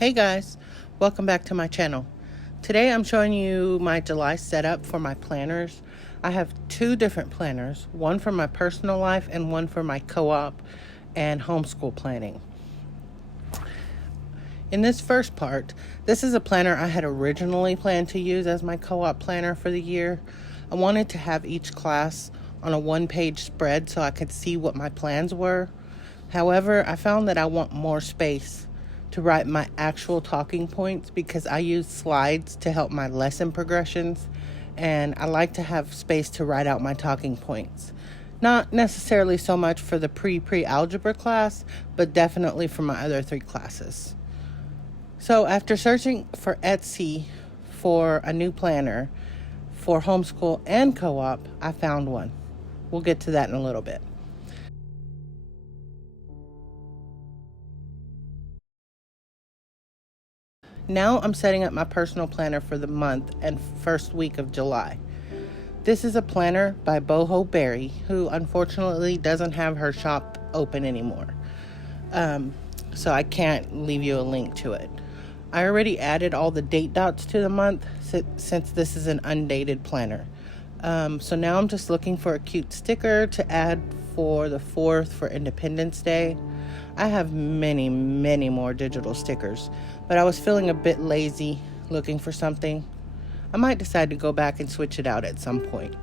Hey guys, welcome back to my channel. Today I'm showing you my July setup for my planners. I have two different planners, one for my personal life and one for my co-op and homeschool planning. In this first part, this is a planner I had originally planned to use as my co-op planner for the year. I wanted to have each class on a one-page spread so I could see what my plans were. However, I found that I want more space to write my actual talking points because I use slides to help my lesson progressions, and I like to have space to write out my talking points. Not necessarily so much for the pre-algebra class, but definitely for my other three classes. So after searching for Etsy for a new planner for homeschool and co-op, I found one. We'll get to that in a little bit. Now I'm setting up my personal planner for the month and first week of July. This is a planner by Boho Berry, who unfortunately doesn't have her shop open anymore. So I can't leave you a link to it. I already added all the date dots to the month since this is an undated planner. So now I'm just looking for a cute sticker to add for the 4th for Independence Day. I have many more digital stickers, but I was feeling a bit lazy looking for something. I might decide to go back and switch it out at some point.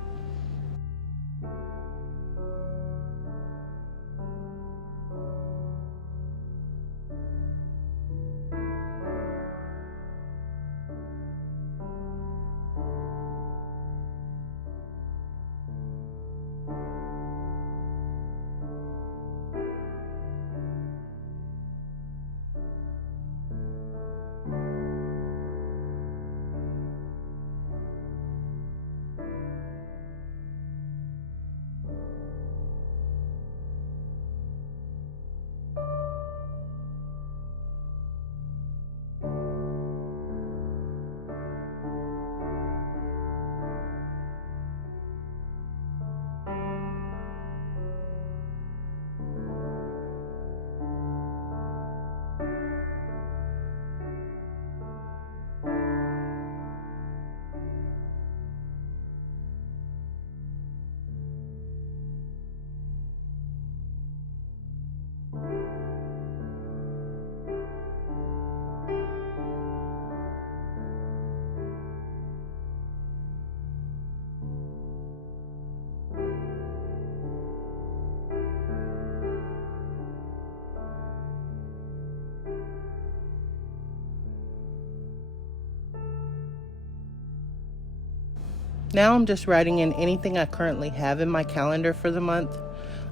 Now I'm just writing in anything I currently have in my calendar for the month.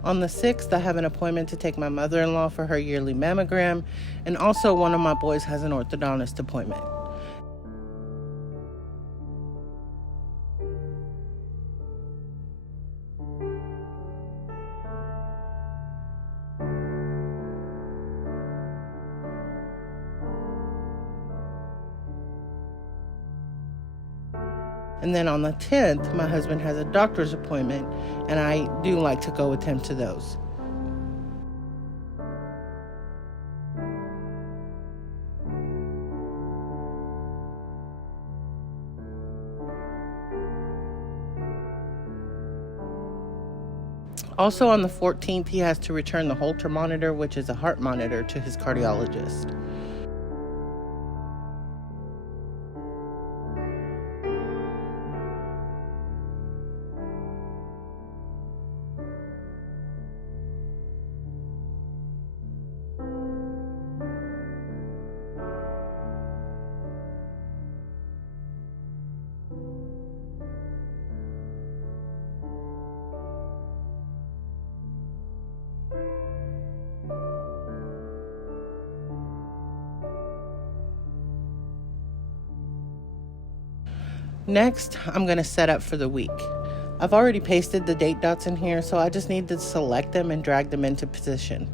On the 6th, I have an appointment to take my mother-in-law for her yearly mammogram, and also one of my boys has an orthodontist appointment. And then on the 10th, my husband has a doctor's appointment, and I do like to go with him to those. Also on the 14th, he has to return the Holter monitor, which is a heart monitor, to his cardiologist. Next, I'm going to set up for the week. I've already pasted the date dots in here, so I just need to select them and drag them into position.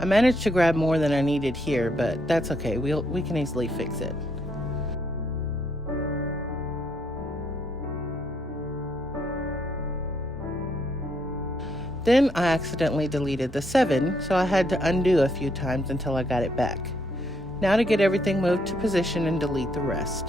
I managed to grab more than I needed here, but that's okay. We can easily fix it. Then I accidentally deleted the 7, so I had to undo a few times until I got it back. Now to get everything moved to position and delete the rest.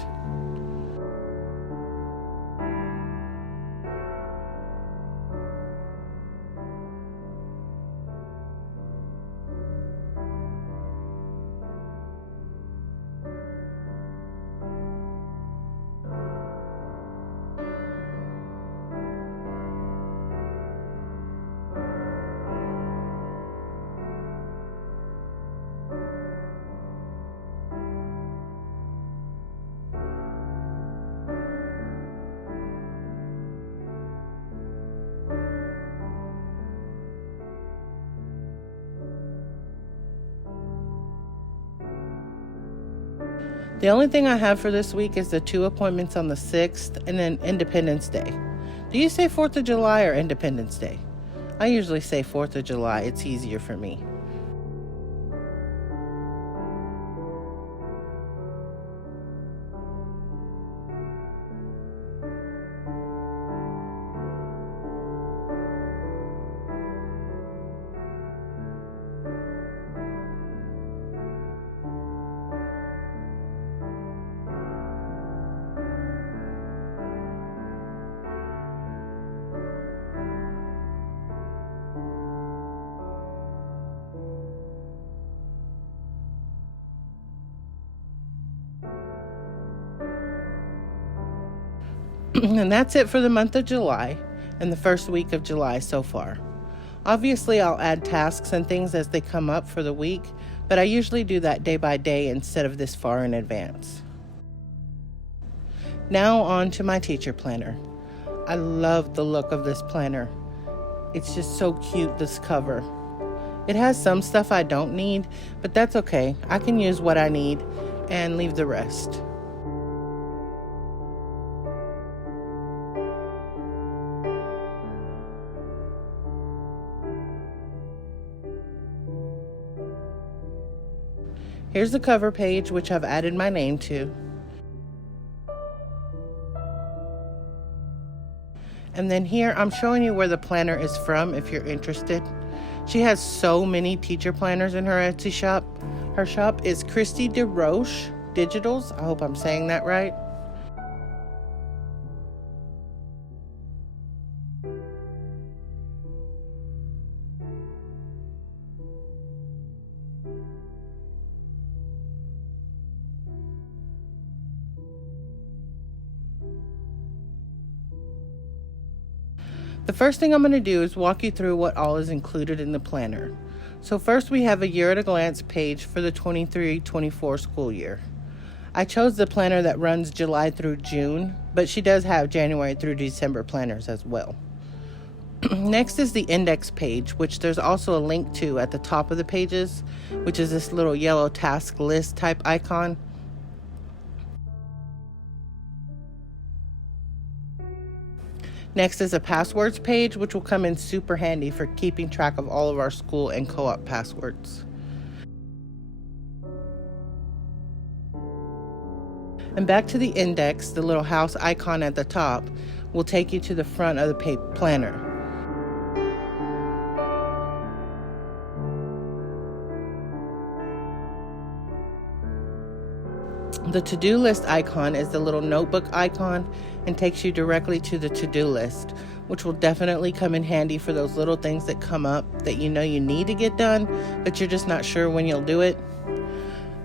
The only thing I have for this week is the 2 appointments on the 6th and then Independence Day. Do you say 4th of July or Independence Day? I usually say 4th of July. It's easier for me. And that's it for the month of July and the first week of July so far. Obviously, I'll add tasks and things as they come up for the week, but I usually do that day by day instead of this far in advance. Now on to my teacher planner. I love the look of this planner. It's just so cute, this cover. It has some stuff I don't need, but that's okay. I can use what I need and leave the rest. Here's the cover page, which I've added my name to. And then here, I'm showing you where the planner is from if you're interested. She has so many teacher planners in her Etsy shop. Her shop is Christy DeRoche Digitals. I hope I'm saying that right. The first thing I'm going to do is walk you through what all is included in the planner. So first we have a year at a glance page for the 23-24 school year. I chose the planner that runs July through June, but she does have January through December planners as well. Next is the index page, which there's also a link to at the top of the pages, which is this little yellow task list type icon. Next is a passwords page, which will come in super handy for keeping track of all of our school and co-op passwords. And back to the index, the little house icon at the top will take you to the front of the planner. The to-do list icon is the little notebook icon and takes you directly to the to-do list, which will definitely come in handy for those little things that come up that you know you need to get done, but you're just not sure when you'll do it.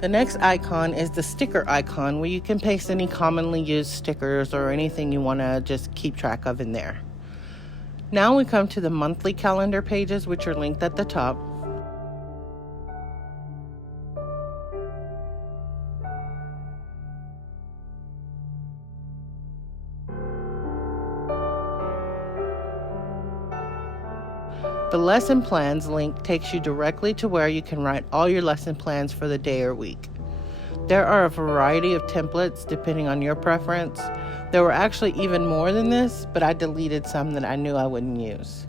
The next icon is the sticker icon, where you can paste any commonly used stickers or anything you want to just keep track of in there. Now we come to the monthly calendar pages, which are linked at the top. The lesson plans link takes you directly to where you can write all your lesson plans for the day or week. There are a variety of templates depending on your preference. There were actually even more than this, but I deleted some that I knew I wouldn't use.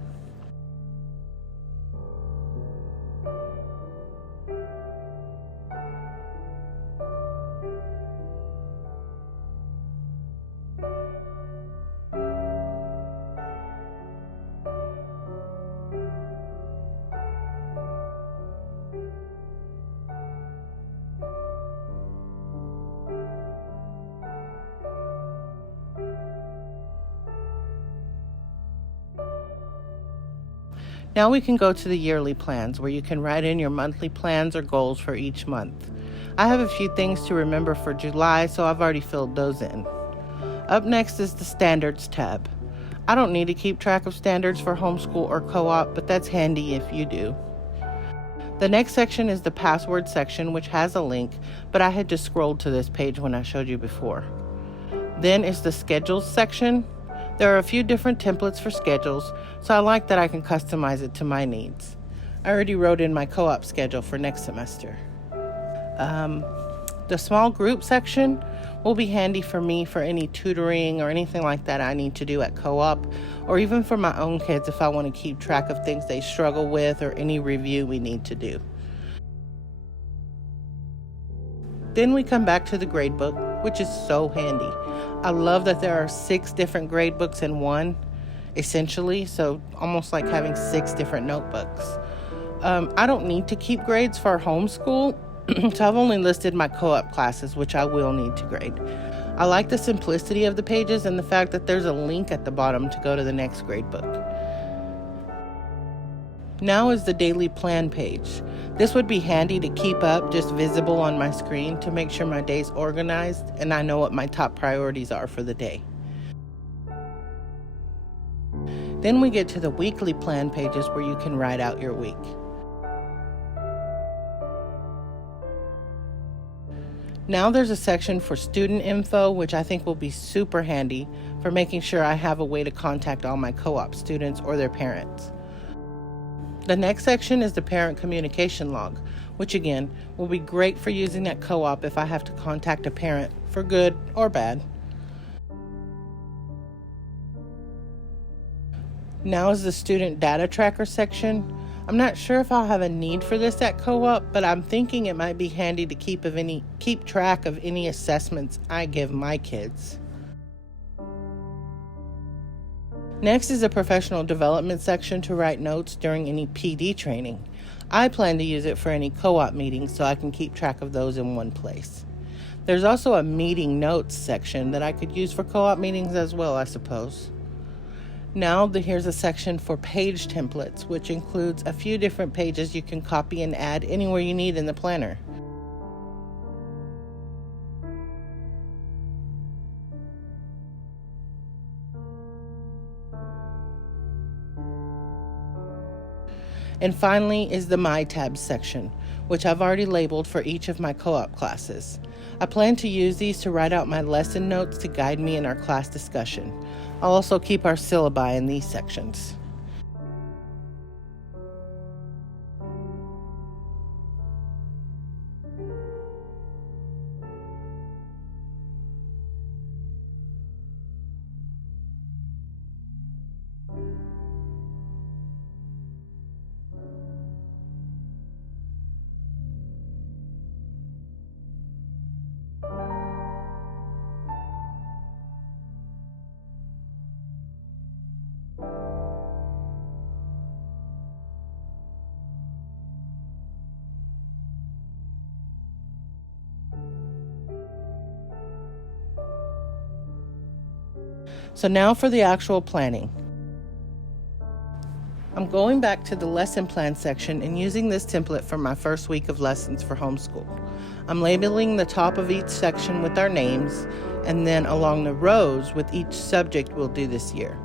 Now we can go to the yearly plans where you can write in your monthly plans or goals for each month. I have a few things to remember for July, so I've already filled those in. Up next is the Standards tab. I don't need to keep track of standards for homeschool or co-op, but that's handy if you do. The next section is the password section, which has a link, but I had just scrolled to this page when I showed you before. Then is the schedules section. There are a few different templates for schedules, so I like that I can customize it to my needs. I already wrote in my co-op schedule for next semester. The small group section will be handy for me for any tutoring or anything like that I need to do at co-op, or even for my own kids if I want to keep track of things they struggle with or any review we need to do. Then we come back to the gradebook, which is so handy. I love that there are 6 different gradebooks in one, essentially, so almost like having 6 different notebooks. I don't need to keep grades for homeschool, so I've only listed my co-op classes, which I will need to grade. I like the simplicity of the pages and the fact that there's a link at the bottom to go to the next gradebook. Now is the daily plan page. This would be handy to keep up, just visible on my screen to make sure my day's organized and I know what my top priorities are for the day. Then we get to the weekly plan pages where you can write out your week. Now there's a section for student info, which I think will be super handy for making sure I have a way to contact all my co-op students or their parents. The next section is the parent communication log, which again will be great for using at co-op if I have to contact a parent for good or bad. Now is the student data tracker section. I'm not sure if I'll have a need for this at co-op, but I'm thinking it might be handy to keep track of any assessments I give my kids. Next is a professional development section to write notes during any PD training. I plan to use it for any co-op meetings so I can keep track of those in one place. There's also a meeting notes section that I could use for co-op meetings as well, I suppose. Now here's a section for page templates, which includes a few different pages you can copy and add anywhere you need in the planner. And finally is the My Tabs section, which I've already labeled for each of my co-op classes. I plan to use these to write out my lesson notes to guide me in our class discussion. I'll also keep our syllabi in these sections. So now for the actual planning. I'm going back to the lesson plan section and using this template for my first week of lessons for homeschool. I'm labeling the top of each section with our names and then along the rows with each subject we'll do this year.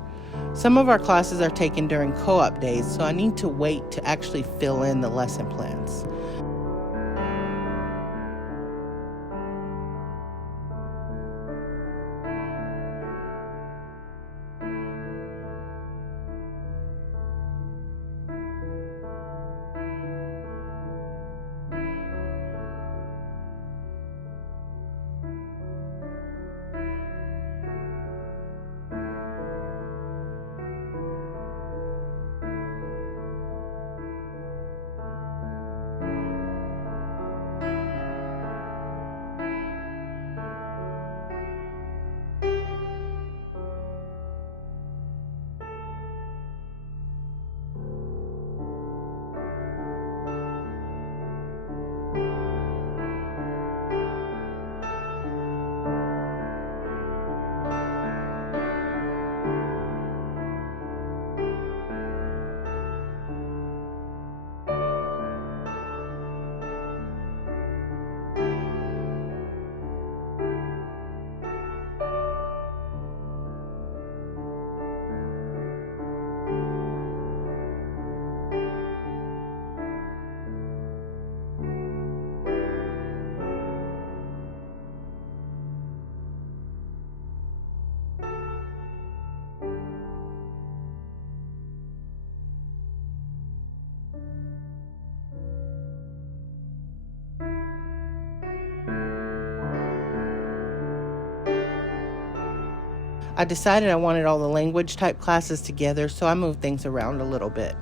Some of our classes are taken during co-op days, so I need to wait to actually fill in the lesson plans. I decided I wanted all the language type classes together, so I moved things around a little bit.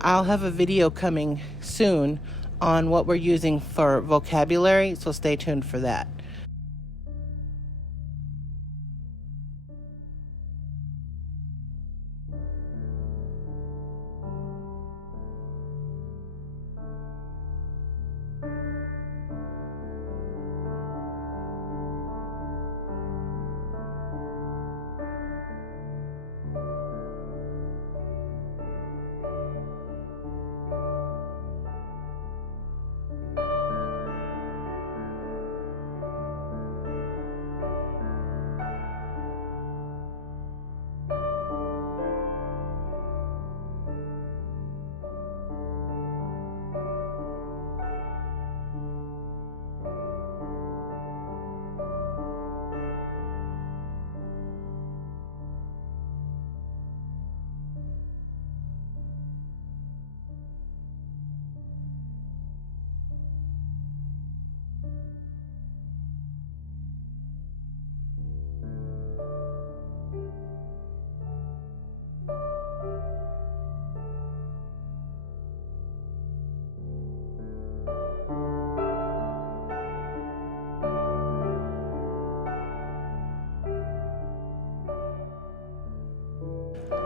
I'll have a video coming soon on what we're using for vocabulary, so stay tuned for that.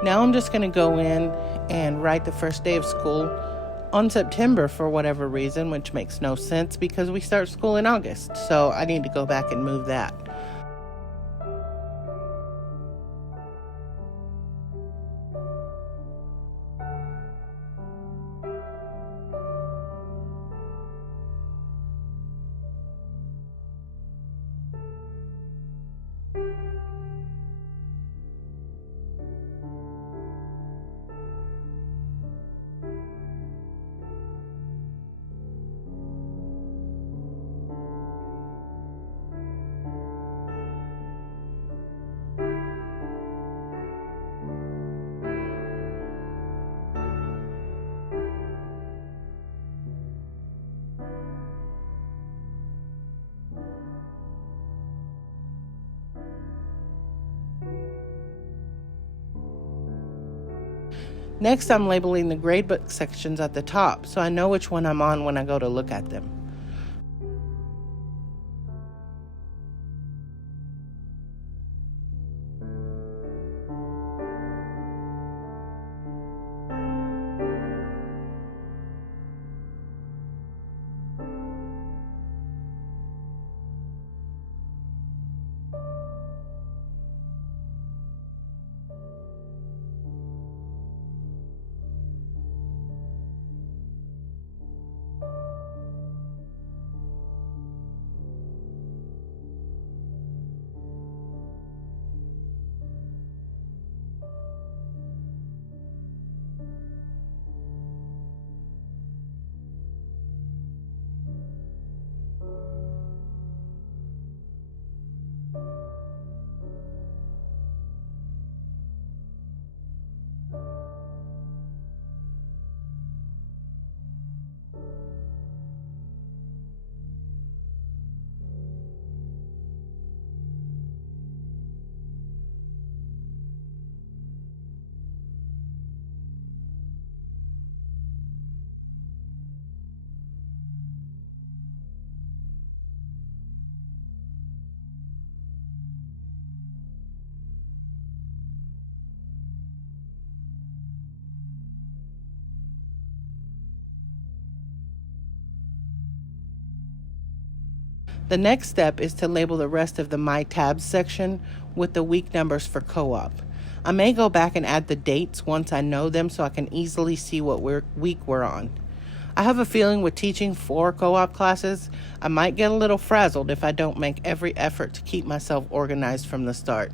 Now I'm just going to go in and write the first day of school on September for whatever reason, which makes no sense because we start school in August. So I need to go back and move that. Next, I'm labeling the gradebook sections at the top so I know which one I'm on when I go to look at them. The next step is to label the rest of the My Tabs section with the week numbers for co-op. I may go back and add the dates once I know them so I can easily see what week we're on. I have a feeling with teaching 4 co-op classes, I might get a little frazzled if I don't make every effort to keep myself organized from the start.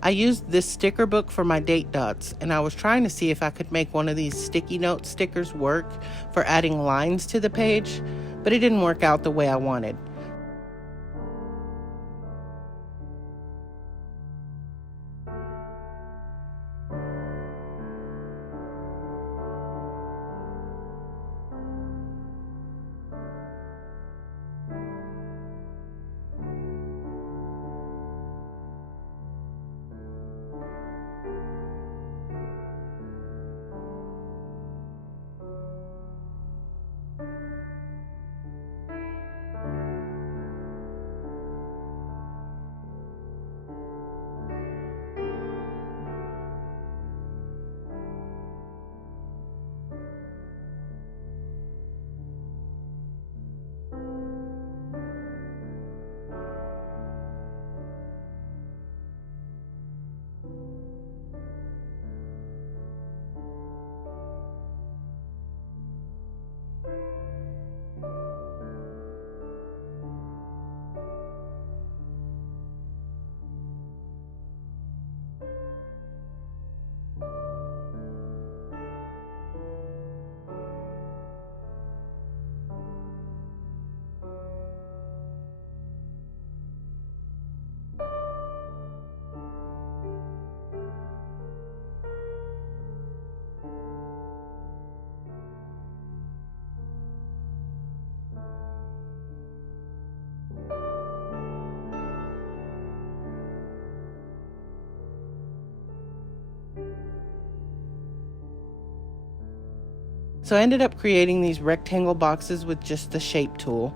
I used this sticker book for my date dots, and I was trying to see if I could make one of these sticky note stickers work for adding lines to the page, but it didn't work out the way I wanted. So I ended up creating these rectangle boxes with just the shape tool.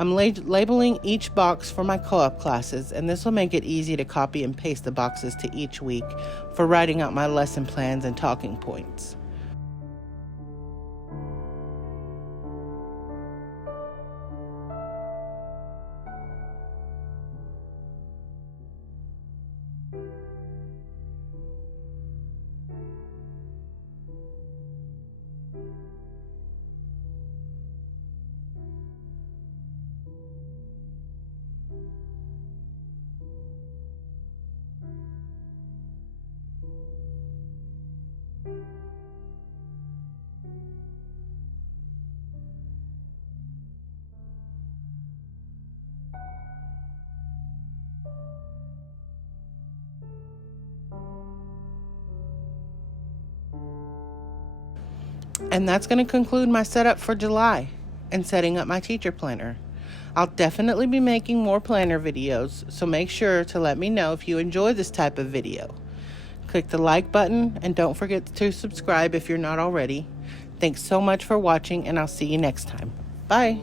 I'm labeling each box for my co-op classes, and this will make it easy to copy and paste the boxes to each week for writing out my lesson plans and talking points. And that's going to conclude my setup for July and setting up my teacher planner. I'll definitely be making more planner videos, so make sure to let me know if you enjoy this type of video. Click the like button and don't forget to subscribe if you're not already. Thanks so much for watching, and I'll see you next time. Bye.